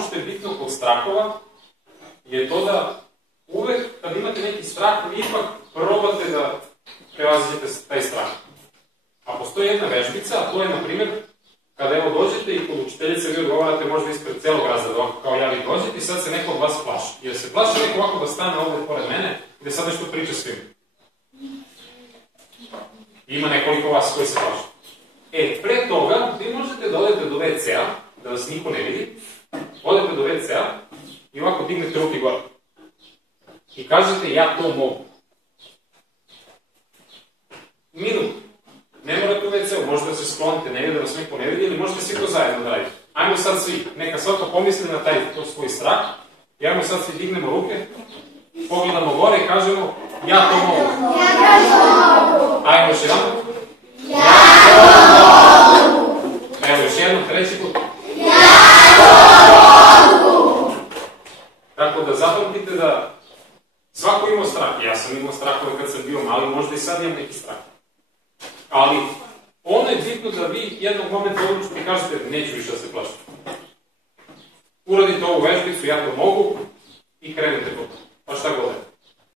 ono što je bitno kod strahova je to da uvek kad imate neki strah, vi ipak probate da prevaziđete taj strah. A postoji jedna vežbica, a to je, na primjer, kada evo dođete i kod učiteljice vi odgovarate možda ispred celog razreda, kao ja vi dođete i sad se neko od vas plaši. Jer se plaši neko ovako da stane ovdje pored mene i da sad nešto priča svima. Ima nekoliko vas koji se plaši. Pre toga vi možete da odete do WC-a, da vas niko ne vidi, odete do WC-a i ovako dignete ruke gore. I kažete ja to mogu. Minut. Ne morate u WC-u, možete da se sklonite, ne vidi da vas neko ne vidi, ili možete svi to zajedno da radite. Ajmo sad svi, neka svako pomisli na taj svoj strah, i ajmo sad svi dignemo ruke, pogledamo gore i kažemo ja to mogu. Ajmo još jedan. Ja to mogu. Evo još jednom, treći put. Ja to mogu. Tako da zapamtite da svako ima strah. Ja sam imao strahove kad sam bio mali, možda i sad imam neki strah. Ali ono je bitno da vi jednog momenta odlučite i kažete neću više da se plašim. Uradite ovu vežbicu, ja to mogu i krenete po to.